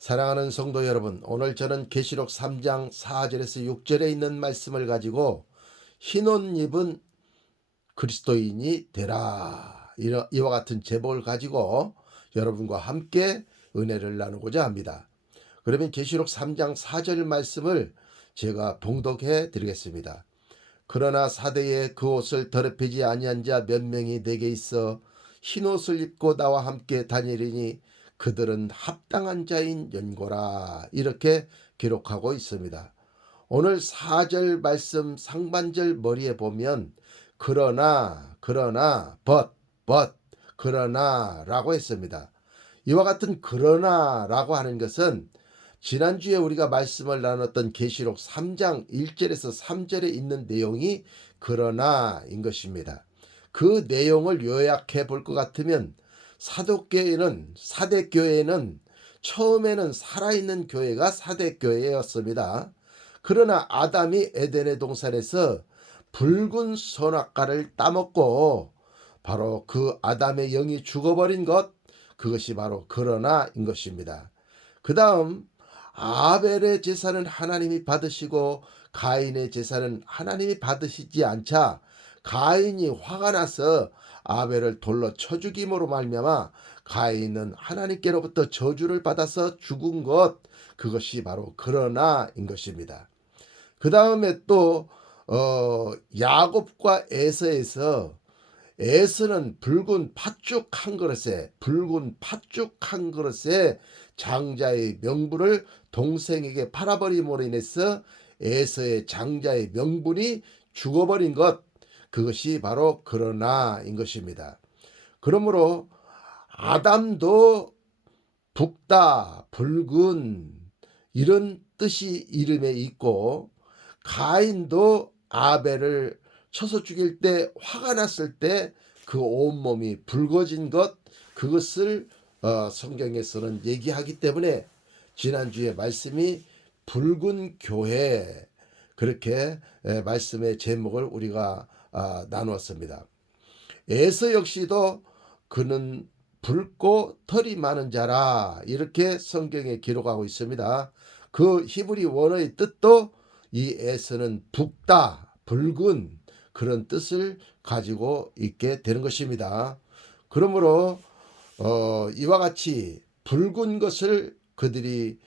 사랑하는 성도 여러분, 오늘 저는 계시록 3장 4절에서 6절에 있는 말씀을 가지고 흰 옷 입은 그리스도인이 되라, 이와 같은 제목을 가지고 여러분과 함께 은혜를 나누고자 합니다. 그러면 계시록 3장 4절 말씀을 제가 봉독해 드리겠습니다. 그러나 사대에 그 옷을 더럽히지 아니한 자 몇 명이 내게 있어 흰 옷을 입고 나와 함께 다니리니 그들은 합당한 자인 연고라, 이렇게 기록하고 있습니다. 오늘 4절 말씀 상반절 머리에 보면 그러나 but 그러나라고 했습니다. 이와 같은 그러나라고 하는 것은 지난주에 우리가 말씀을 나눴던 계시록 3장 1절에서 3절에 있는 내용이 그러나인 것입니다. 그 내용을 요약해 볼 것 같으면 사대교회는 처음에는 살아있는 교회가 사대교회였습니다. 그러나 아담이 에덴의 동산에서 붉은 선악과를 따먹고 바로 그 아담의 영이 죽어버린 것, 그것이 바로 그러나인 것입니다. 그 다음 아벨의 제사는 하나님이 받으시고 가인의 제사는 하나님이 받으시지 않자 가인이 화가 나서 아벨을 돌로 쳐 죽임으로 말미암아 가인은 하나님께로부터 저주를 받아서 죽은 것, 그것이 바로 그러나인 것입니다. 그 다음에 또 야곱과 에서에서 에서는 붉은 팥죽 한 그릇에 장자의 명분을 동생에게 팔아버림으로 인해서 에서의 장자의 명분이 죽어버린 것, 그것이 바로 그러나인 것입니다. 그러므로 아담도 붉다, 붉은, 이런 뜻이 이름에 있고, 가인도 아벨을 쳐서 죽일 때 화가 났을 때 그 온몸이 붉어진 것, 그것을 성경에서는 얘기하기 때문에 지난주에 말씀이 붉은 교회, 그렇게 말씀의 제목을 우리가 나누었습니다. 에서 역시도 그는 붉고 털이 많은 자라, 이렇게 성경에 기록하고 있습니다. 그 히브리 원어의 뜻도 이 에서는 붉다, 붉은, 그런 뜻을 가지고 있게 되는 것입니다. 그러므로 이와 같이 붉은 것을 그들이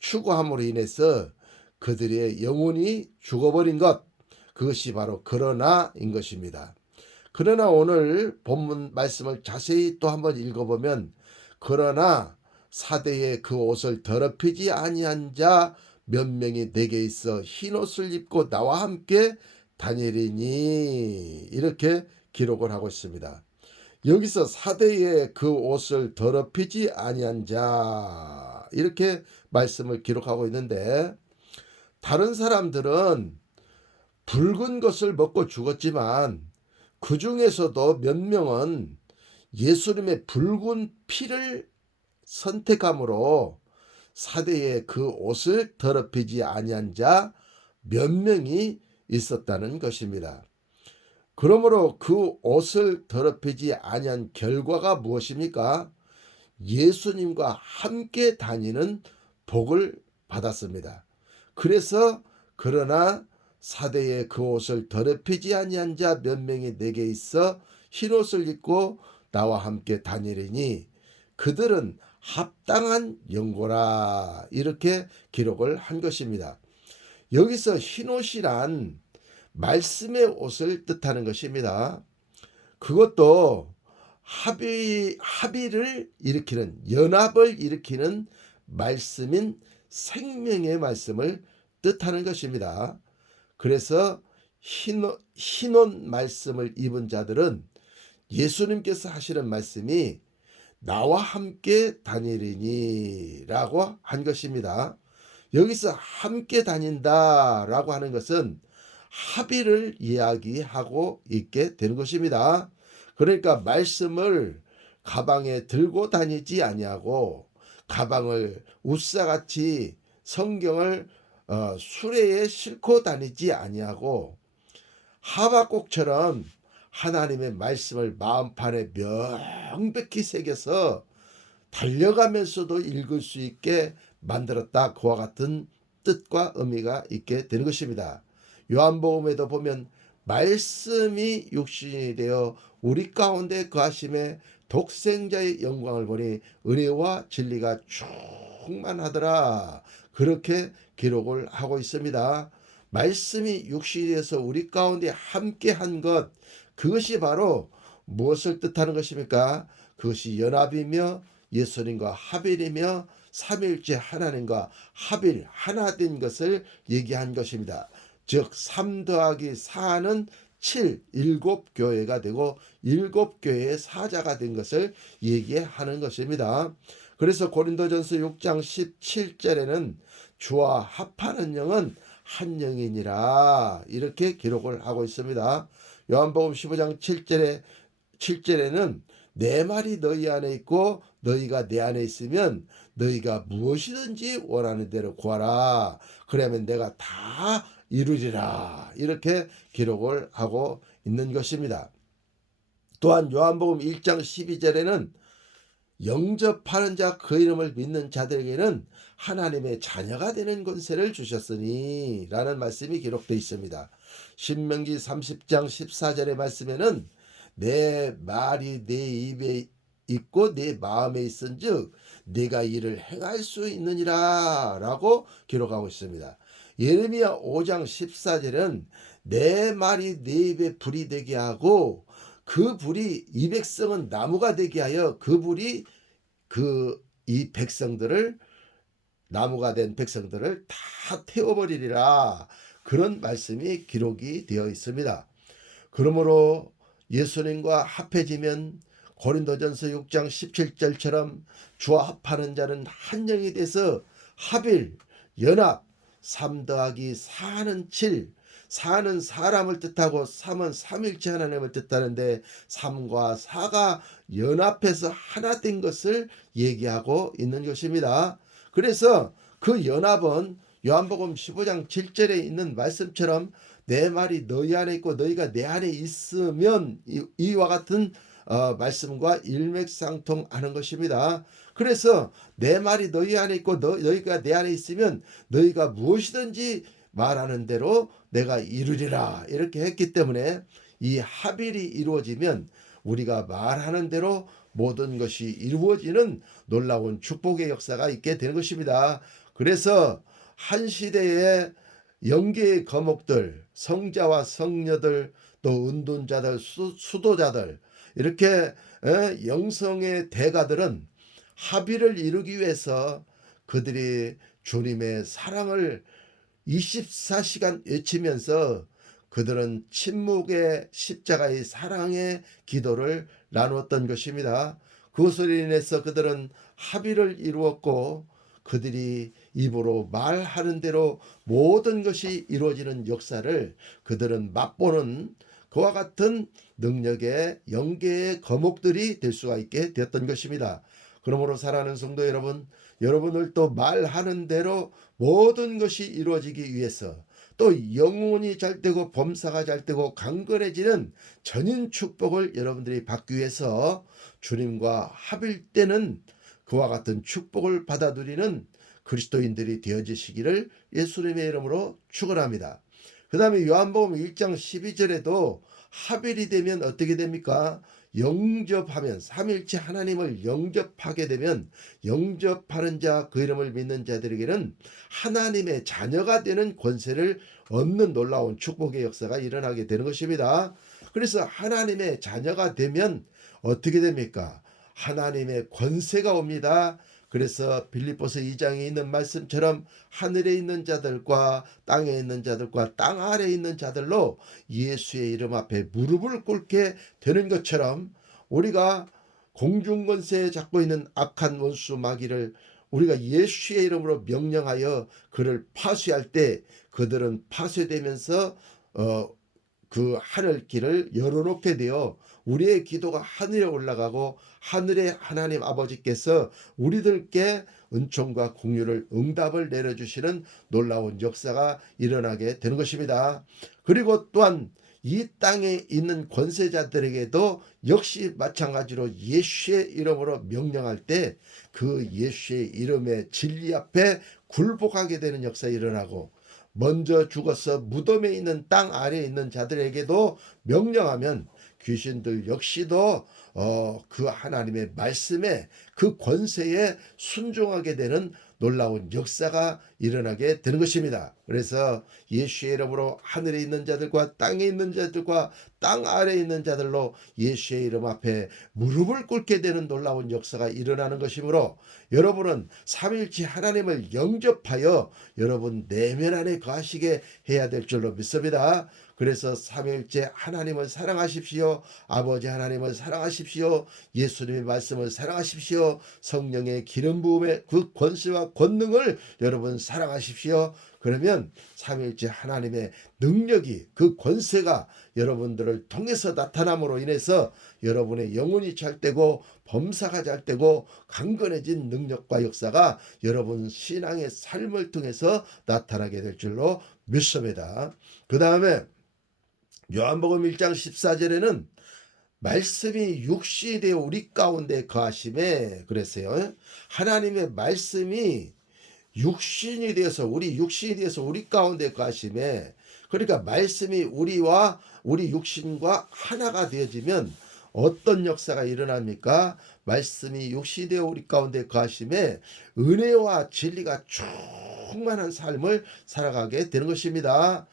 추구함으로 인해서 그들의 영혼이 죽어버린 것, 그것이 바로 그러나인 것입니다. 그러나 오늘 본문 말씀을 자세히 또 한번 읽어보면 그러나 사대에 그 옷을 더럽히지 아니한 자 몇 명이 내게 있어 흰 옷을 입고 나와 함께 다니리니, 이렇게 기록을 하고 있습니다. 여기서 사대에 그 옷을 더럽히지 아니한 자, 이렇게 말씀을 기록하고 있는데, 다른 사람들은 붉은 것을 먹고 죽었지만 그 중에서도 몇 명은 예수님의 붉은 피를 선택함으로 사대에 그 옷을 더럽히지 아니한 자 몇 명이 있었다는 것입니다. 그러므로 그 옷을 더럽히지 아니한 결과가 무엇입니까? 예수님과 함께 다니는 복을 받았습니다. 그래서 그러나 사대에 그 옷을 더럽히지 아니한 자 몇 명이 내게 있어 흰 옷을 입고 나와 함께 다니리니 그들은 합당한 연고라, 이렇게 기록을 한 것입니다. 여기서 흰 옷이란 말씀의 옷을 뜻하는 것입니다. 그것도 합의를 일으키는, 연합을 일으키는 말씀인 생명의 말씀을 뜻하는 것입니다. 그래서 흰옷 말씀을 입은 자들은 예수님께서 하시는 말씀이 나와 함께 다니리니 라고 한 것입니다. 여기서 함께 다닌다라고 하는 것은 합의를 이야기하고 있게 되는 것입니다. 그러니까 말씀을 가방에 들고 다니지 아니하고 가방을 웃사같이 성경을 수레에 싣고 다니지 아니하고 하박국처럼 하나님의 말씀을 마음판에 명백히 새겨서 달려가면서도 읽을 수 있게 만들었다. 그와 같은 뜻과 의미가 있게 되는 것입니다. 요한복음에도 보면 말씀이 육신이 되어 우리 가운데 거하심에 독생자의 영광을 보니 은혜와 진리가 충만하더라. 그렇게 기록을 하고 있습니다. 말씀이 육신이 되어서 우리 가운데 함께한 것, 그것이 바로 무엇을 뜻하는 것입니까? 그것이 연합이며 예수님과 합일이며 삼일째 하나님과 합일 하나 된 것을 얘기한 것입니다. 즉 3 더하기 4는 7, 일곱 교회가 되고 일곱 교회의 사자가 된 것을 얘기하는 것입니다. 그래서 고린도전서 6장 17절에는 주와 합하는 영은 한 영이니라 이렇게 기록을 하고 있습니다. 요한복음 15장 7절에는 내 말이 너희 안에 있고 너희가 내 안에 있으면 너희가 무엇이든지 원하는 대로 구하라. 그러면 내가 다 이루리라. 이렇게 기록을 하고 있는 것입니다. 또한 요한복음 1장 12절에는 영접하는 자 그 이름을 믿는 자들에게는 하나님의 자녀가 되는 권세를 주셨으니 라는 말씀이 기록되어 있습니다. 신명기 30장 14절의 말씀에는 내 말이 내 입에 있고 내 마음에 있은즉 내가 이를 행할 수 있느니라 라고 기록하고 있습니다. 예레미야 5장 14절은 내 말이 내 입에 불이 되게 하고 그 불이 이 백성은 나무가 되게 하여 그 불이 이 백성들을 나무가 된 백성들을 다 태워버리리라 그런 말씀이 기록이 되어 있습니다. 그러므로 예수님과 합해지면 고린도전서 6장 17절처럼 주와 합하는 자는 한 영이 돼서 합일, 연합, 3 더하기 4는 7, 4는 사람을 뜻하고 3은 삼일체 하나님을 뜻하는데 3과 4가 연합해서 하나 된 것을 얘기하고 있는 것입니다. 그래서 그 연합은 요한복음 15장 7절에 있는 말씀처럼 내 말이 너희 안에 있고 너희가 내 안에 있으면 이와 같은 말씀과 일맥상통하는 것입니다. 그래서 내 말이 너희 안에 있고 너희가 내 안에 있으면 너희가 무엇이든지 말하는 대로 내가 이루리라 이렇게 했기 때문에 이 합일이 이루어지면 우리가 말하는 대로 모든 것이 이루어지는 놀라운 축복의 역사가 있게 되는 것입니다. 그래서 한 시대에 영계의 거목들, 성자와 성녀들, 또 은둔자들, 수도자들 이렇게 영성의 대가들은 합의를 이루기 위해서 그들이 주님의 사랑을 24시간 외치면서 그들은 침묵의 십자가의 사랑의 기도를 나누었던 것입니다. 그것으로 인해서 그들은 합의를 이루었고 그들이 입으로 말하는 대로 모든 것이 이루어지는 역사를 그들은 맛보는 그와 같은 능력의 영계의 거목들이 될 수가 있게 되었던 것입니다. 그러므로 사랑하는 성도 여러분, 여러분을 또 말하는 대로 모든 것이 이루어지기 위해서 또 영혼이 잘 되고 범사가 잘 되고 강건해지는 전인 축복을 여러분들이 받기 위해서 주님과 합일 때는 그와 같은 축복을 받아 누리는 그리스도인들이 되어지시기를 예수님의 이름으로 축원합니다. 그 다음에 요한복음 1장 12절에도 합일이 되면 어떻게 됩니까? 영접하면 삼일체 하나님을 영접하게 되면 영접하는 자 그 이름을 믿는 자들에게는 하나님의 자녀가 되는 권세를 얻는 놀라운 축복의 역사가 일어나게 되는 것입니다. 그래서 하나님의 자녀가 되면 어떻게 됩니까? 하나님의 권세가 옵니다. 그래서 빌립보서 2장에 있는 말씀처럼 하늘에 있는 자들과 땅에 있는 자들과 땅 아래에 있는 자들로 예수의 이름 앞에 무릎을 꿇게 되는 것처럼 우리가 공중권세에 잡고 있는 악한 원수 마귀를 우리가 예수의 이름으로 명령하여 그를 파쇄할 때 그들은 파쇄되면서 그 하늘 길을 열어놓게 되어 우리의 기도가 하늘에 올라가고 하늘의 하나님 아버지께서 우리들께 은총과 공유를 응답을 내려주시는 놀라운 역사가 일어나게 되는 것입니다. 그리고 또한 이 땅에 있는 권세자들에게도 역시 마찬가지로 예수의 이름으로 명령할 때 그 예수의 이름의 진리 앞에 굴복하게 되는 역사 일어나고, 먼저 죽어서 무덤에 있는 땅 아래에 있는 자들에게도 명령하면 귀신들 역시도 그 하나님의 말씀에, 그 권세에 순종하게 되는 놀라운 역사가 일어나게 되는 것입니다. 그래서 예수의 이름으로 하늘에 있는 자들과 땅에 있는 자들과 땅 아래에 있는 자들로 예수의 이름 앞에 무릎을 꿇게 되는 놀라운 역사가 일어나는 것이므로, 여러분은 삼위일체 하나님을 영접하여 여러분 내면 안에 거하시게 해야 될 줄로 믿습니다. 그래서 삼위일체 하나님을 사랑하십시오. 아버지 하나님을 사랑하십시오. 예수님의 말씀을 사랑하십시오. 성령의 기름 부음의 그 권세와 권능을 여러분 사랑하십시오. 그러면 삼위일체 하나님의 능력이, 그 권세가 여러분들을 통해서 나타남으로 인해서 여러분의 영혼이 잘되고 범사가 잘되고 강건해진 능력과 역사가 여러분 신앙의 삶을 통해서 나타나게 될 줄로 믿습니다. 그 다음에 요한복음 1장 14절에는 말씀이 육신이 되어 우리 가운데 거하심에 그랬어요. 하나님의 말씀이 육신이 되어서 우리 가운데 거하심에, 그러니까 말씀이 우리 육신과 하나가 되어지면 어떤 역사가 일어납니까? 말씀이 육신이 되어 우리 가운데 거하심에 은혜와 진리가 충만한 삶을 살아가게 되는 것입니다.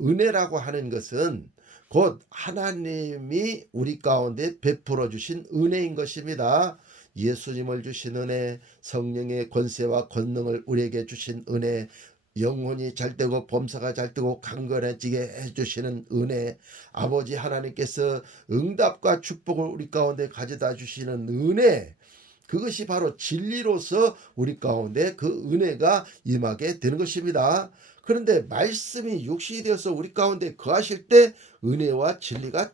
은혜라고 하는 것은 곧 하나님이 우리 가운데 베풀어 주신 은혜인 것입니다. 예수님을 주신 은혜, 성령의 권세와 권능을 우리에게 주신 은혜, 영혼이 잘되고 범사가 잘되고 강건해지게 해주시는 은혜, 아버지 하나님께서 응답과 축복을 우리 가운데 가져다 주시는 은혜, 그것이 바로 진리로서 우리 가운데 그 은혜가 임하게 되는 것입니다. 그런데 말씀이 육신이 되어서 우리 가운데 거하실 때 은혜와 진리가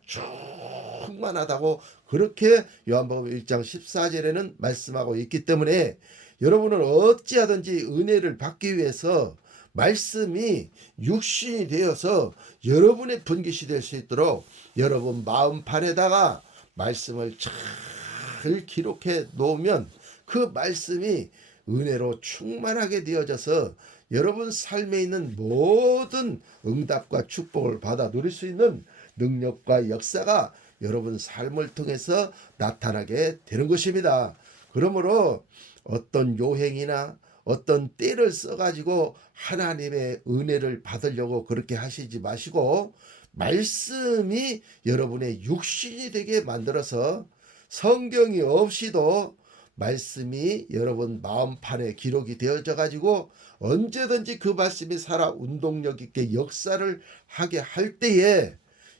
충만하다고 그렇게 요한복음 1장 14절에는 말씀하고 있기 때문에, 여러분은 어찌하든지 은혜를 받기 위해서 말씀이 육신이 되어서 여러분의 분깃이 될 수 있도록 여러분 마음판에다가 말씀을 잘 기록해 놓으면 그 말씀이 은혜로 충만하게 되어져서 여러분 삶에 있는 모든 응답과 축복을 받아 누릴 수 있는 능력과 역사가 여러분 삶을 통해서 나타나게 되는 것입니다. 그러므로 어떤 요행이나 어떤 때를 써가지고 하나님의 은혜를 받으려고 그렇게 하시지 마시고, 말씀이 여러분의 육신이 되게 만들어서 성경이 없이도 말씀이 여러분 마음판에 기록이 되어져 가지고 언제든지 그 말씀이 살아 운동력 있게 역사를 하게 할 때에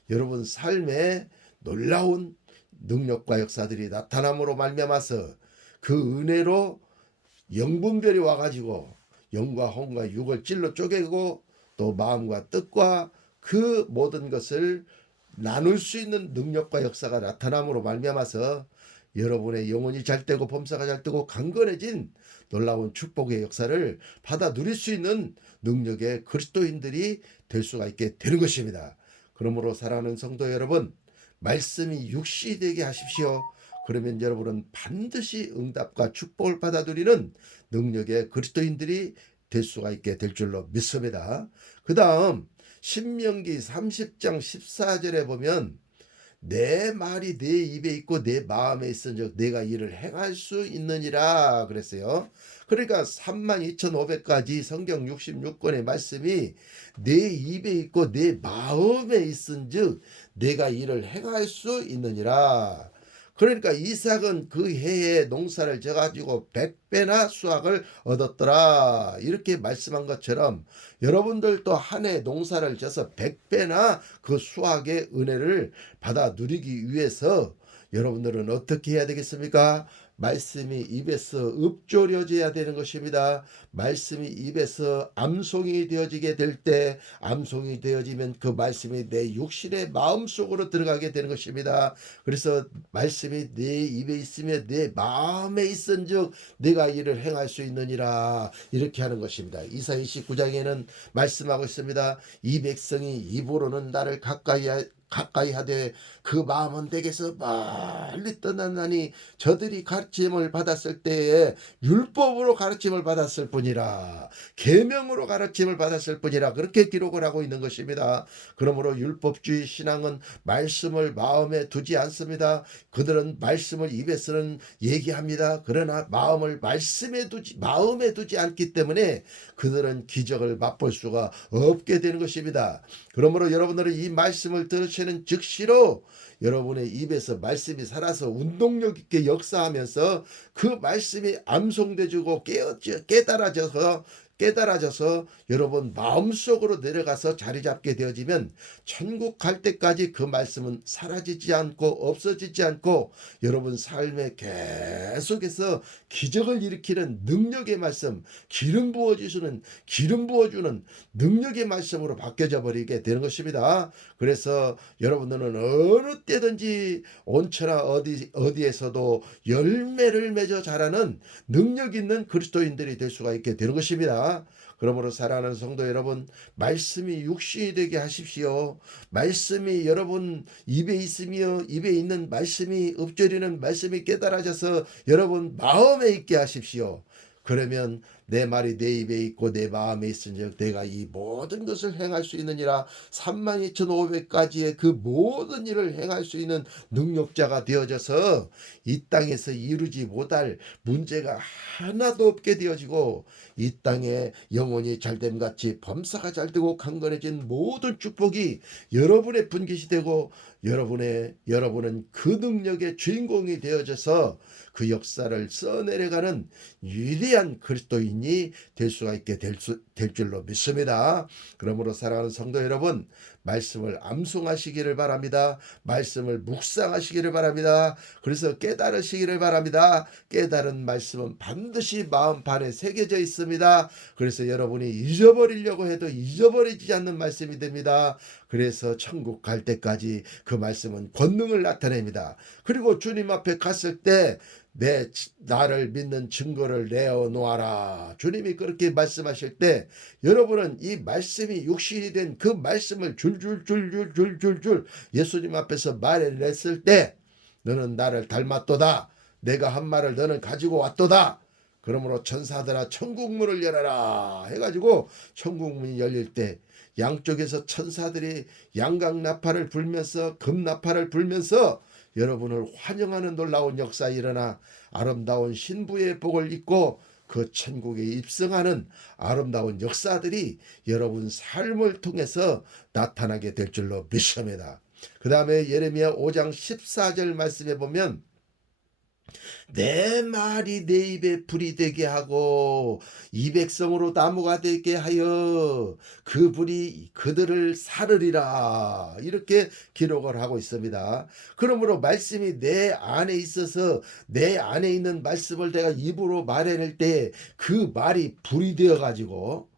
여러분 삶에 놀라운 능력과 역사들이 나타남으로 말미암아서 그 은혜로 영분별이 와가지고 영과 혼과 육을 찔러 쪼개고 또 마음과 뜻과 그 모든 것을 나눌 수 있는 능력과 역사가 나타남으로 말미암아서 여러분의 영혼이 잘되고 범사가 잘되고 강건해진 놀라운 축복의 역사를 받아 누릴 수 있는 능력의 그리스도인들이 될 수가 있게 되는 것입니다. 그러므로 사랑하는 성도 여러분, 말씀이 육신이 되게 하십시오. 그러면 여러분은 반드시 응답과 축복을 받아 누리는 능력의 그리스도인들이 될 수가 있게 될 줄로 믿습니다. 그 다음 신명기 30장 14절에 보면 내 말이 내 입에 있고 내 마음에 있은즉 내가 이를 행할 수 있느니라 그랬어요. 그러니까 32,500가지 성경 66권의 말씀이 내 입에 있고 내 마음에 있은즉 내가 이를 행할 수 있느니라. 그러니까 이삭은 그 해에 농사를 져가지고 100배나 수확을 얻었더라 이렇게 말씀한 것처럼, 여러분들도 한 해 농사를 져서 100배나 그 수확의 은혜를 받아 누리기 위해서 여러분들은 어떻게 해야 되겠습니까? 말씀이 입에서 읊조려져야 되는 것입니다. 말씀이 입에서 암송이 되어지게 될 때, 암송이 되어지면 그 말씀이 내 육신의 마음속으로 들어가게 되는 것입니다. 그래서 말씀이 내 입에 있으며 내 마음에 있은즉 내가 이를 행할 수 있느니라, 이렇게 하는 것입니다. 이사야 29장에는 말씀하고 있습니다. 이 백성이 입으로는 나를 가까이 하되 그 마음은 내게서 멀리 떠났나니 저들이 가르침을 받았을 때에 율법으로 가르침을 받았을 뿐이라, 계명으로 가르침을 받았을 뿐이라, 그렇게 기록을 하고 있는 것입니다. 그러므로 율법주의 신앙은 말씀을 마음에 두지 않습니다. 그들은 말씀을 입에서는 얘기합니다. 그러나 마음에 두지 않기 때문에 그들은 기적을 맛볼 수가 없게 되는 것입니다. 그러므로 여러분들은 이 말씀을 들으시는 즉시로 여러분의 입에서 말씀이 살아서 운동력 있게 역사하면서 그 말씀이 암송되어지고 깨달아져서 여러분 마음속으로 내려가서 자리 잡게 되어지면 천국 갈 때까지 그 말씀은 사라지지 않고 없어지지 않고 여러분 삶에 계속해서 기적을 일으키는 능력의 말씀, 기름 부어주는 능력의 말씀으로 바뀌어져 버리게 되는 것입니다. 그래서 여러분들은 어느 때든지 온천하 어디에서도 열매를 맺어 자라는 능력 있는 그리스도인들이 될 수가 있게 되는 것입니다. 그러므로 사랑하는 성도 여러분, 말씀이 육신이 되게 하십시오. 말씀이 여러분 입에 있으며 입에 있는 말씀이 읊조리는 말씀이 깨달아져서 여러분 마음에 있게 하십시오. 그러면 내 말이 내 입에 있고 내 마음에 있은즉 내가 이 모든 것을 행할 수 있느니라. 32,500가지의 그 모든 일을 행할 수 있는 능력자가 되어져서 이 땅에서 이루지 못할 문제가 하나도 없게 되어지고 이 땅에 영혼이 잘됨같이 범사가 잘되고 강건해진 모든 축복이 여러분의 분깃이 되고 여러분은 그 능력의 주인공이 되어져서 그 역사를 써내려가는 위대한 그리스도인이 될 수가 있게 될 줄로 믿습니다. 그러므로 사랑하는 성도 여러분, 말씀을 암송하시기를 바랍니다. 말씀을 묵상하시기를 바랍니다. 그래서 깨달으시기를 바랍니다. 깨달은 말씀은 반드시 마음판에 새겨져 있습니다. 그래서 여러분이 잊어버리려고 해도 잊어버리지 않는 말씀이 됩니다. 그래서 천국 갈 때까지 그 말씀은 권능을 나타냅니다. 그리고 주님 앞에 갔을 때 나를 믿는 증거를 내어놓아라. 주님이 그렇게 말씀하실 때 여러분은 이 말씀이 육신이 된 그 말씀을 줄줄줄줄줄줄줄 예수님 앞에서 말해냈을 때 너는 나를 닮았도다. 내가 한 말을 너는 가지고 왔도다. 그러므로 천사들아 천국문을 열어라 해가지고 천국문이 열릴 때 양쪽에서 천사들이 양강나팔을 불면서 금나팔을 불면서 여러분을 환영하는 놀라운 역사 일어나 아름다운 신부의 복을 입고 그 천국에 입성하는 아름다운 역사들이 여러분 삶을 통해서 나타나게 될 줄로 믿습니다. 그 다음에 예레미야 5장 14절 말씀에 보면 내 말이 내 입에 불이 되게 하고 이 백성으로 나무가 되게 하여 그 불이 그들을 사르리라, 이렇게 기록을 하고 있습니다. 그러므로 말씀이 내 안에 있어서 내 안에 있는 말씀을 내가 입으로 말해낼 때 그 말이 불이 되어 가지고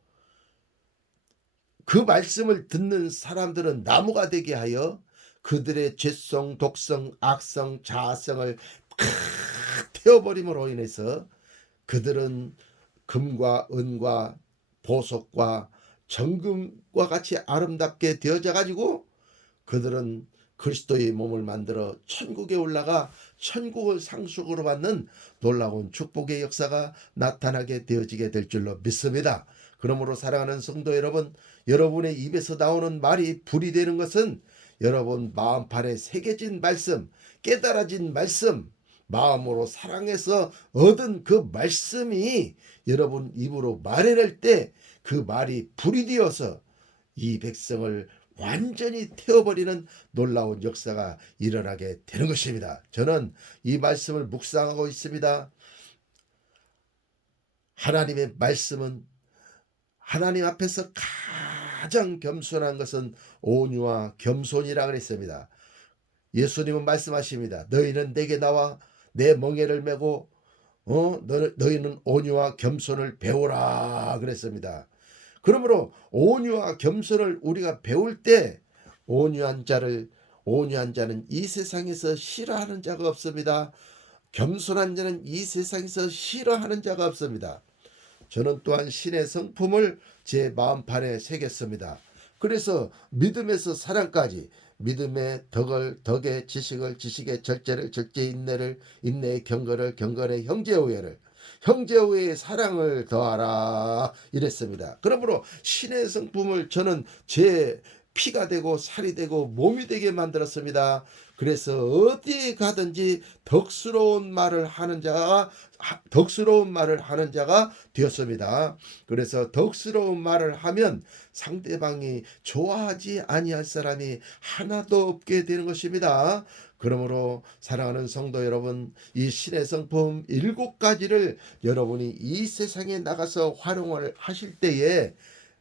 그 말씀을 듣는 사람들은 나무가 되게 하여 그들의 죄성, 독성, 악성, 자아성을 태워버림으로 인해서 그들은 금과 은과 보석과 정금과 같이 아름답게 되어져 가지고 그들은 그리스도의 몸을 만들어 천국에 올라가 천국을 상속으로 받는 놀라운 축복의 역사가 나타나게 되어지게 될 줄로 믿습니다. 그러므로 사랑하는 성도 여러분, 여러분의 입에서 나오는 말이 불이 되는 것은 여러분 마음판에 새겨진 말씀, 깨달아진 말씀, 마음으로 사랑해서 얻은 그 말씀이 여러분 입으로 말해낼 때 그 말이 불이 되어서 이 백성을 완전히 태워버리는 놀라운 역사가 일어나게 되는 것입니다. 저는 이 말씀을 묵상하고 있습니다. 하나님의 말씀은 하나님 앞에서 가장 겸손한 것은 온유와 겸손이라 그랬습니다. 예수님은 말씀하십니다. 너희는 내게 나와 내 멍에를 메고 너희는 온유와 겸손을 배우라 그랬습니다. 그러므로 온유와 겸손을 우리가 배울 때 온유한 자를 온유한 자는 이 세상에서 싫어하는 자가 없습니다. 겸손한 자는 이 세상에서 싫어하는 자가 없습니다. 저는 또한 신의 성품을 제 마음판에 새겼습니다. 그래서 믿음에서 사랑까지, 믿음의 덕의 지식을, 지식의 절제를, 절제의 인내를, 인내의 경건을, 경건의 형제우애를, 형제우애의 사랑을 더하라 이랬습니다. 그러므로 신의 성품을 저는 제 피가 되고 살이 되고 몸이 되게 만들었습니다. 그래서 어디에 가든지 덕스러운 말을 하는 자가 되었습니다. 그래서 덕스러운 말을 하면 상대방이 좋아하지 아니할 사람이 하나도 없게 되는 것입니다. 그러므로 사랑하는 성도 여러분, 이 신의 성품 7가지를 여러분이 이 세상에 나가서 활용을 하실 때에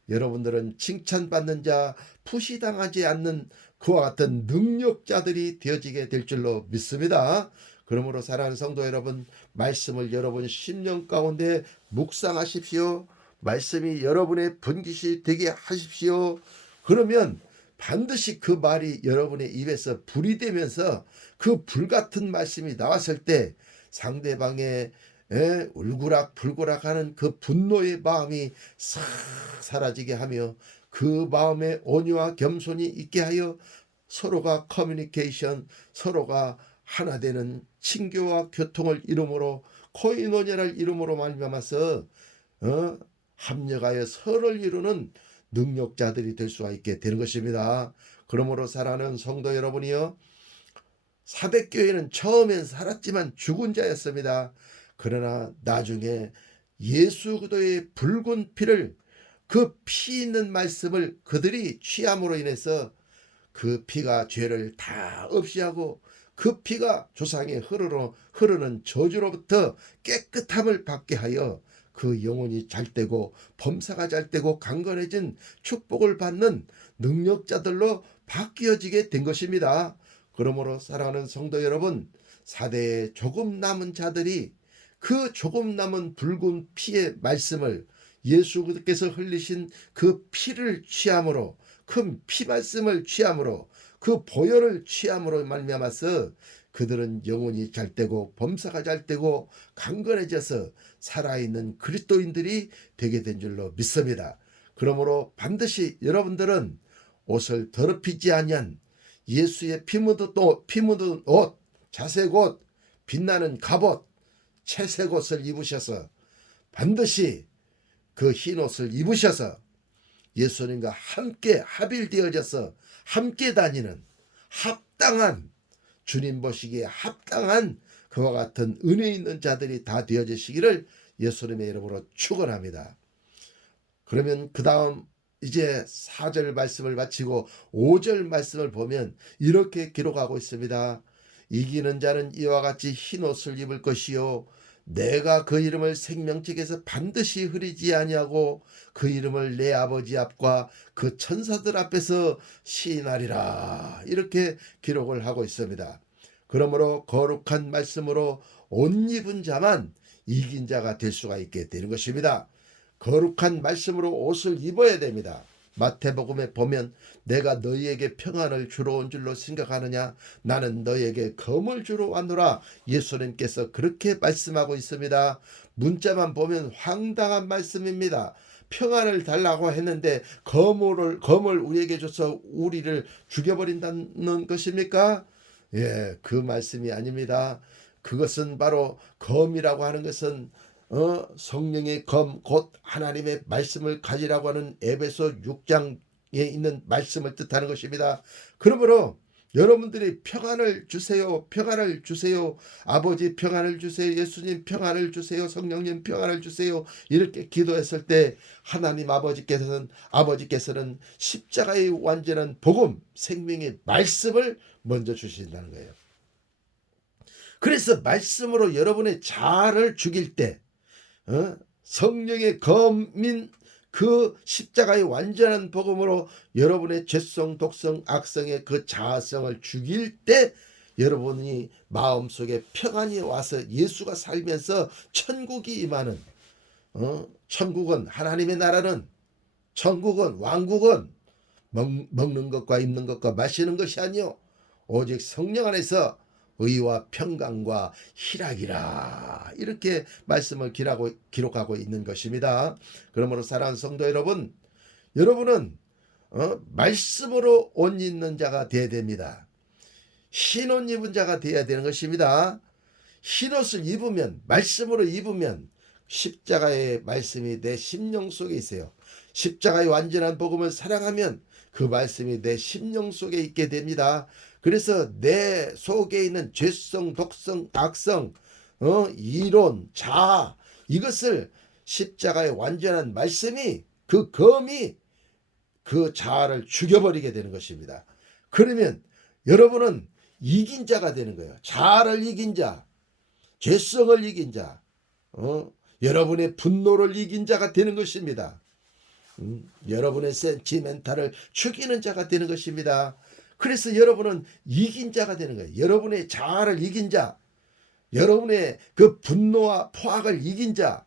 여러분들은 칭찬받는 자, 푸시당하지 않는 그와 같은 능력자들이 되어지게 될 줄로 믿습니다. 그러므로 사랑하는 성도 여러분, 말씀을 여러분 심령 가운데 묵상하십시오. 말씀이 여러분의 분깃이 되게 하십시오. 그러면 반드시 그 말이 여러분의 입에서 불이 되면서 그 불같은 말씀이 나왔을 때 상대방의 울그락불그락하는 그 분노의 마음이 싹 사라지게 하며 그 마음에 온유와 겸손이 있게 하여 서로가 커뮤니케이션, 서로가 하나 되는 친교와 교통을 이름으로 코이노니아를 이름으로 말미암아서 합력하여 서로를 이루는 능력자들이 될 수가 있게 되는 것입니다. 그러므로 사랑하는 성도 여러분이요, 사백교회는 처음엔 살았지만 죽은 자였습니다. 그러나 나중에 예수 그리스도의 붉은 피를, 그 피 있는 말씀을 그들이 취함으로 인해서 그 피가 죄를 다 없이하고 그 피가 조상의 흐르는 저주로부터 깨끗함을 받게 하여 그 영혼이 잘되고 범사가 잘되고 강건해진 축복을 받는 능력자들로 바뀌어지게 된 것입니다. 그러므로 사랑하는 성도 여러분, 사대에 조금 남은 자들이 그 조금 남은 붉은 피의 말씀을, 예수 그리스도께서 흘리신 그 피를 취함으로, 큰 피 말씀을 취함으로, 그 보혈을 취함으로 말미암아서 그들은 영혼이 잘되고 범사가 잘되고 강건해져서 살아있는 그리스도인들이 되게 된 줄로 믿습니다. 그러므로 반드시 여러분들은 옷을 더럽히지 아니한 예수의 피 묻은 옷, 자색 옷, 빛나는 갑옷, 채색 옷을 입으셔서 반드시 그 흰 옷을 입으셔서 예수님과 함께 합일되어져서 함께 다니는 합당한, 주님 보시기에 합당한 그와 같은 은혜 있는 자들이 다 되어지시기를 예수님의 이름으로 축원합니다. 그러면 그 다음 이제 4절 말씀을 마치고 5절 말씀을 보면 이렇게 기록하고 있습니다. 이기는 자는 이와 같이 흰 옷을 입을 것이요, 내가 그 이름을 생명책에서 반드시 흐리지 아니하고 그 이름을 내 아버지 앞과 그 천사들 앞에서 시인하리라, 이렇게 기록을 하고 있습니다. 그러므로 거룩한 말씀으로 옷 입은 자만 이긴 자가 될 수가 있게 되는 것입니다. 거룩한 말씀으로 옷을 입어야 됩니다. 마태복음에 보면 내가 너희에게 평안을 주러 온 줄로 생각하느냐, 나는 너희에게 검을 주러 왔노라, 예수님께서 그렇게 말씀하고 있습니다. 문자만 보면 황당한 말씀입니다. 평안을 달라고 했는데 검을 우리에게 줘서 우리를 죽여버린다는 것입니까? 예, 그 말씀이 아닙니다. 그것은 바로 검이라고 하는 것은 성령의 검, 곧 하나님의 말씀을 가지라고 하는 에베소 6장에 있는 말씀을 뜻하는 것입니다. 그러므로 여러분들이 평안을 주세요, 평안을 주세요, 아버지 평안을 주세요, 예수님 평안을 주세요, 성령님 평안을 주세요, 이렇게 기도했을 때 하나님 아버지께서는 십자가의 완전한 복음, 생명의 말씀을 먼저 주신다는 거예요. 그래서 말씀으로 여러분의 자아를 죽일 때, 성령의 검인 그 십자가의 완전한 복음으로 여러분의 죄성, 독성, 악성의 그 자아성을 죽일 때 여러분이 마음속에 평안이 와서 예수가 살면서 천국이 임하는, 천국은, 하나님의 나라는, 천국은, 왕국은 먹는 것과 입는 것과 마시는 것이 아니요 오직 성령 안에서 의와 평강과 희락이라, 이렇게 말씀을 기록하고 있는 것입니다. 그러므로 사랑하는 성도 여러분, 여러분은 말씀으로 옷 입는 자가 되어야 됩니다. 흰옷 입은 자가 되어야 되는 것입니다. 흰옷을 입으면, 말씀으로 입으면 십자가의 말씀이 내 심령 속에 있어요. 십자가의 완전한 복음을 사랑하면 그 말씀이 내 심령 속에 있게 됩니다. 그래서 내 속에 있는 죄성, 독성, 악성, 이론, 자아, 이것을 십자가의 완전한 말씀이, 그 검이 그 자아를 죽여버리게 되는 것입니다. 그러면 여러분은 이긴 자가 되는 거예요. 자아를 이긴 자, 죄성을 이긴 자, 여러분의 분노를 이긴 자가 되는 것입니다. 여러분의 센티멘탈을 죽이는 자가 되는 것입니다. 그래서 여러분은 이긴 자가 되는 거예요. 여러분의 자아를 이긴 자, 여러분의 그 분노와 포악을 이긴 자,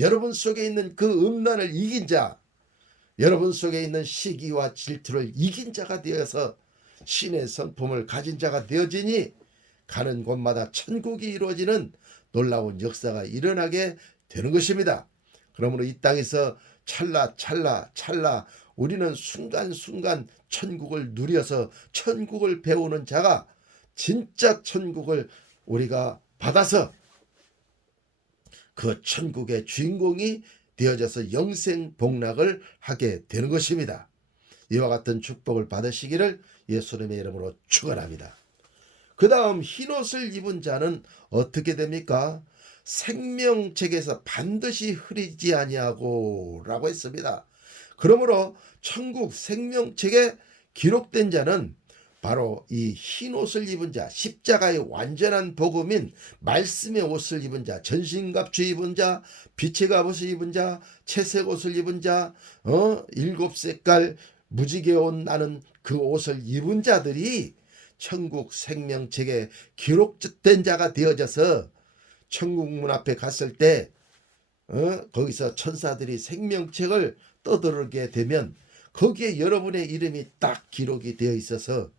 여러분 속에 있는 그 음란을 이긴 자, 여러분 속에 있는 시기와 질투를 이긴 자가 되어서 신의 성품을 가진 자가 되어지니 가는 곳마다 천국이 이루어지는 놀라운 역사가 일어나게 되는 것입니다. 그러므로 이 땅에서 찰나 우리는 순간순간 천국을 누려서 천국을 배우는 자가, 진짜 천국을 우리가 받아서 그 천국의 주인공이 되어져서 영생 복락을 하게 되는 것입니다. 이와 같은 축복을 받으시기를 예수님의 이름으로 축원합니다. 그 다음 흰옷을 입은 자는 어떻게 됩니까? 생명책에서 반드시 흐리지 아니하고 라고 했습니다. 그러므로 천국 생명책에 기록된 자는 바로 이 흰옷을 입은 자, 십자가의 완전한 복음인 말씀의 옷을 입은 자, 전신갑주 입은 자, 빛의 갑옷을 입은 자, 채색 옷을 입은 자, 일곱 색깔 무지개 옷 나는 그 옷을 입은 자들이 천국 생명책에 기록된 자가 되어져서 천국 문 앞에 갔을 때 거기서 천사들이 생명책을 떠들게 되면 거기에 여러분의 이름이 딱 기록이 되어 있어서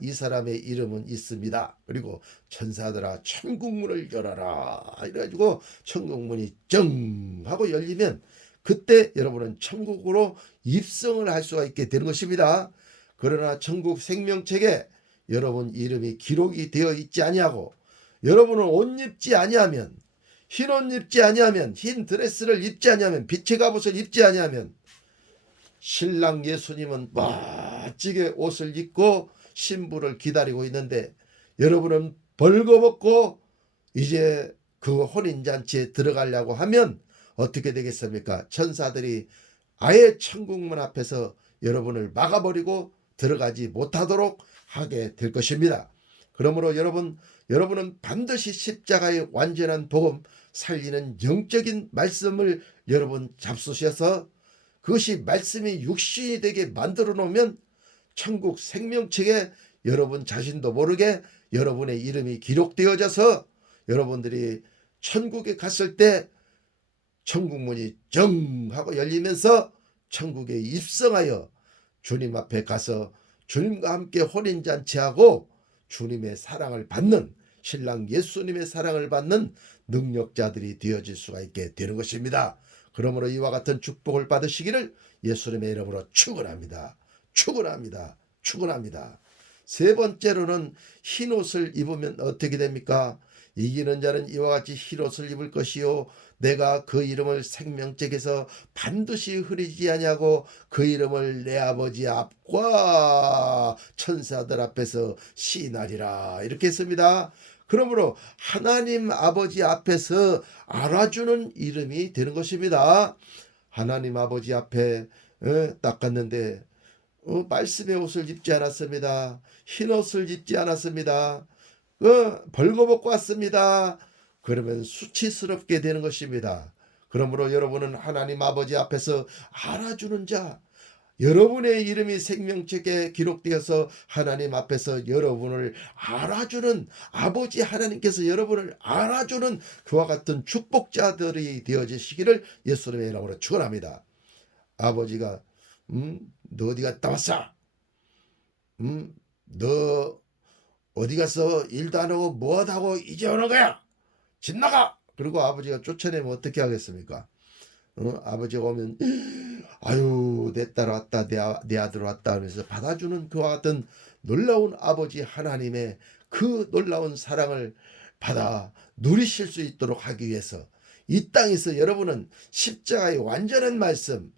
이 사람의 이름은 있습니다. 그리고 천사들아 천국문을 열어라 이래가지고 천국문이 정 하고 열리면 그때 여러분은 천국으로 입성을 할 수가 있게 되는 것입니다. 그러나 천국 생명책에 여러분 이름이 기록이 되어 있지 아니하고, 여러분은 옷 입지 아니하면, 흰 옷 입지 아니하면, 흰 드레스를 입지 아니하면, 빛의 갑옷을 입지 아니하면, 신랑 예수님은 멋지게 옷을 입고 신부를 기다리고 있는데 여러분은 벌거벗고 이제 그 혼인잔치에 들어가려고 하면 어떻게 되겠습니까? 천사들이 아예 천국문 앞에서 여러분을 막아버리고 들어가지 못하도록 하게 될 것입니다. 그러므로 여러분은 반드시 십자가의 완전한 복음, 살리는 영적인 말씀을 여러분 잡수셔서 그것이 말씀이 육신이 되게 만들어 놓으면 천국 생명책에 여러분 자신도 모르게 여러분의 이름이 기록되어져서 여러분들이 천국에 갔을 때 천국문이 정 하고 열리면서 천국에 입성하여 주님 앞에 가서 주님과 함께 혼인잔치하고 주님의 사랑을 받는, 신랑 예수님의 사랑을 받는 능력자들이 되어질 수가 있게 되는 것입니다. 그러므로 이와 같은 축복을 받으시기를 예수님의 이름으로 축원합니다. 축원합니다. 축원합니다. 세 번째로는 흰옷을 입으면 어떻게 됩니까? 이기는 자는 이와 같이 흰옷을 입을 것이요 내가 그 이름을 생명책에서 반드시 흐리지 아니하고 그 이름을 내 아버지 앞과 천사들 앞에서 시인하리라, 이렇게 했습니다. 그러므로 하나님 아버지 앞에서 알아주는 이름이 되는 것입니다. 하나님 아버지 앞에 딱 갔는데 말씀의 옷을 입지 않았습니다. 흰 옷을 입지 않았습니다. 벌거벗고 왔습니다. 그러면 수치스럽게 되는 것입니다. 그러므로 여러분은 하나님 아버지 앞에서 알아주는 자, 여러분의 이름이 생명책에 기록되어서 하나님 앞에서 여러분을 알아주는 아버지 하나님께서 여러분을 알아주는 그와 같은 축복자들이 되어지시기를 예수님의 이름으로 축원합니다. 아버지가 너 어디 갔다 왔어? 너 어디 가서 일도 안 하고 뭐하다고 이제 오는 거야? 집 나가! 그리고 아버지가 쫓아내면 어떻게 하겠습니까? 아버지가 오면 아유 내 딸 왔다 내 아들 왔다 하면서 받아주는 그와 같은 놀라운 아버지 하나님의 그 놀라운 사랑을 받아 누리실 수 있도록 하기 위해서 이 땅에서 여러분은 십자가의 완전한 말씀,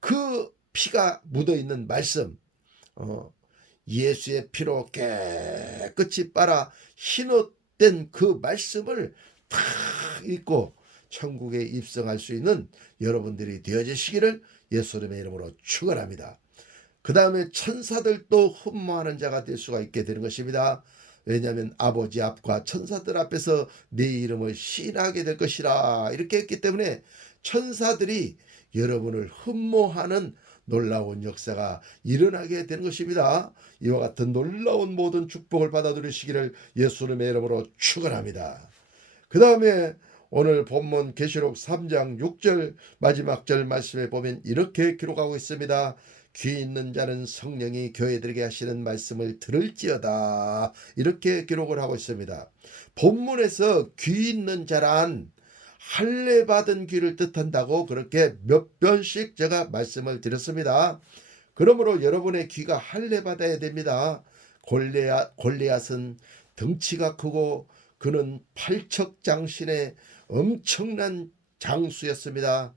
그 피가 묻어있는 말씀, 예수의 피로 깨끗이 빨아 흰옷된 그 말씀을 탁 읽고 천국에 입성할 수 있는 여러분들이 되어지시기를 예수님의 이름으로 축원합니다. 그 다음에 천사들도 흠모하는 자가 될 수가 있게 되는 것입니다. 왜냐하면 아버지 앞과 천사들 앞에서 내 이름을 시인하게 될 것이라 이렇게 했기 때문에 천사들이 여러분을 흠모하는 놀라운 역사가 일어나게 되는 것입니다. 이와 같은 놀라운 모든 축복을 받아 누리시기를 예수님의 이름으로 축원합니다. 그 다음에 오늘 본문 계시록 3장 6절 마지막 절 말씀에 보면 이렇게 기록하고 있습니다. 귀 있는 자는 성령이 교회들에게 하시는 말씀을 들을지어다. 이렇게 기록을 하고 있습니다. 본문에서 귀 있는 자란 할례 받은 귀를 뜻한다고 그렇게 몇 번씩 제가 말씀을 드렸습니다. 그러므로 여러분의 귀가 할례 받아야 됩니다. 골리앗은 덩치가 크고 그는 팔척장신의 엄청난 장수였습니다.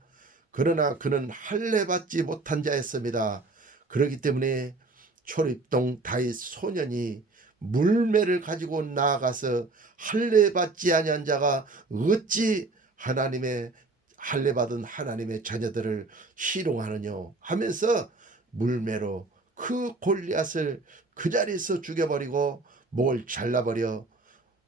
그러나 그는 할례 받지 못한 자였습니다. 그렇기 때문에 초립동 다윗 소년이 물매를 가지고 나아가서 할례 받지 아니한 자가 어찌 하나님의 할례 받은 하나님의 자녀들을 희롱하느냐 하면서 물매로 그 골리앗을 그 자리에서 죽여버리고 목을 잘라버려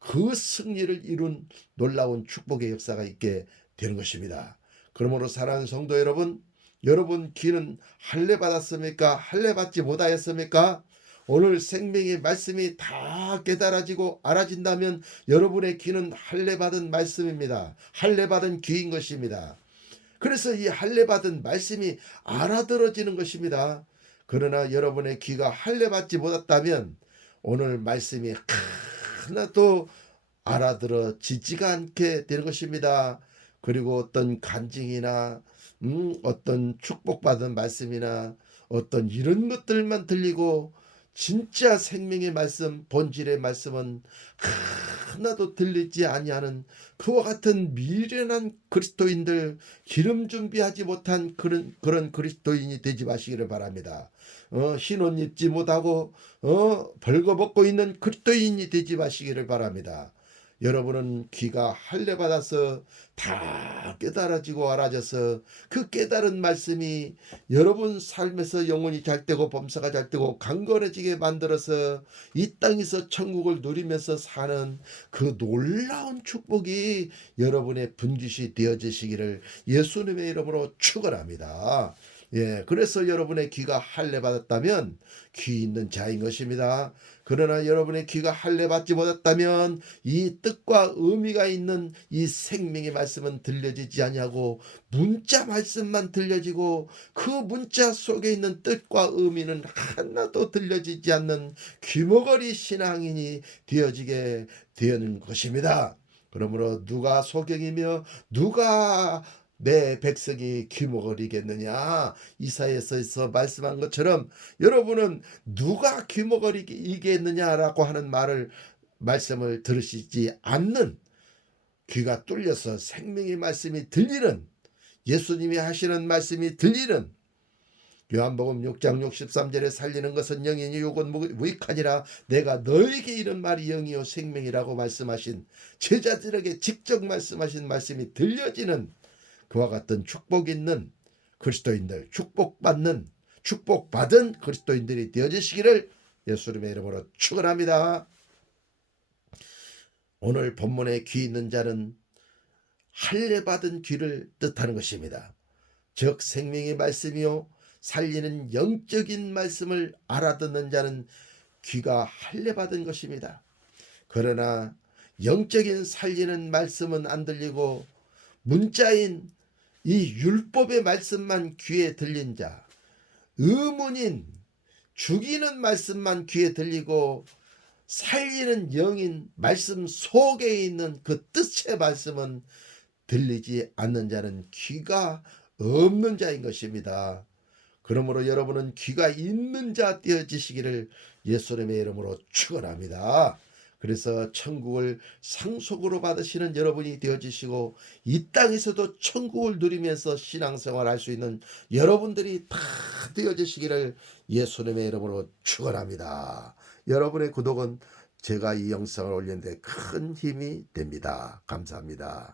그 승리를 이룬 놀라운 축복의 역사가 있게 되는 것입니다. 그러므로 사랑하는 성도 여러분, 여러분 귀는 할례 받았습니까? 할례 받지 못하였습니까? 오늘 생명의 말씀이 다 깨달아지고 알아진다면 여러분의 귀는 할례 받은 말씀입니다. 할례 받은 귀인 것입니다. 그래서 이 할례 받은 말씀이 알아들어지는 것입니다. 그러나 여러분의 귀가 할례 받지 못했다면 오늘 말씀이 하나도 알아들어지지가 않게 되는 것입니다. 그리고 어떤 간증이나 어떤 축복받은 말씀이나 어떤 이런 것들만 들리고 진짜 생명의 말씀, 본질의 말씀은 하나도 들리지 아니하는 그와 같은 미련한 그리스도인들, 기름 준비하지 못한 그런 그리스도인이 되지 마시기를 바랍니다. 흰옷 입지 못하고 벌거벗고 있는 그리스도인이 되지 마시기를 바랍니다. 여러분은 귀가 할례 받아서 다 깨달아지고 알아져서 그 깨달은 말씀이 여러분 삶에서 영혼이 잘 되고 범사가 잘 되고 강건해지게 만들어서 이 땅에서 천국을 누리면서 사는 그 놀라운 축복이 여러분의 분깃이 되어지시기를 예수님의 이름으로 축원합니다. 예, 그래서 여러분의 귀가 할례 받았다면 귀 있는 자인 것입니다. 그러나 여러분의 귀가 할례 받지 못했다면 이 뜻과 의미가 있는 이 생명의 말씀은 들려지지 아니하고 문자 말씀만 들려지고 그 문자 속에 있는 뜻과 의미는 하나도 들려지지 않는 귀머거리 신앙인이 되어지게 되는 것입니다. 그러므로 누가 소경이며 누가 내 백성이 귀머거리겠느냐 이사야서에서 말씀한 것처럼 여러분은 누가 귀머거리겠느냐라고 하는 말씀을 들으시지 않는 귀가 뚫려서 생명의 말씀이 들리는 예수님이 하시는 말씀이 들리는 요한복음 6장 63절에 살리는 것은 영이니 육은 무익하니라 내가 너에게 이런 말이 영이요 생명이라고 말씀하신 제자들에게 직접 말씀하신 말씀이 들려지는 그와 같은 축복 있는 그리스도인들, 축복받은 그리스도인들이 되어지시기를 예수님의 이름으로 축원합니다. 오늘 본문에 귀 있는 자는 할례 받은 귀를 뜻하는 것입니다. 즉 생명의 말씀이요 살리는 영적인 말씀을 알아듣는 자는 귀가 할례 받은 것입니다. 그러나 영적인 살리는 말씀은 안 들리고 문자인 이 율법의 말씀만 귀에 들린 자, 의문인 죽이는 말씀만 귀에 들리고 살리는 영인 말씀 속에 있는 그 뜻의 말씀은 들리지 않는 자는 귀가 없는 자인 것입니다. 그러므로 여러분은 귀가 있는 자 되어지시기를 예수님의 이름으로 축원합니다. 그래서 천국을 상속으로 받으시는 여러분이 되어지시고 이 땅에서도 천국을 누리면서 신앙생활 할 수 있는 여러분들이 다 되어지시기를 예수님의 이름으로 축원합니다. 여러분의 구독은 제가 이 영상을 올리는데 큰 힘이 됩니다. 감사합니다.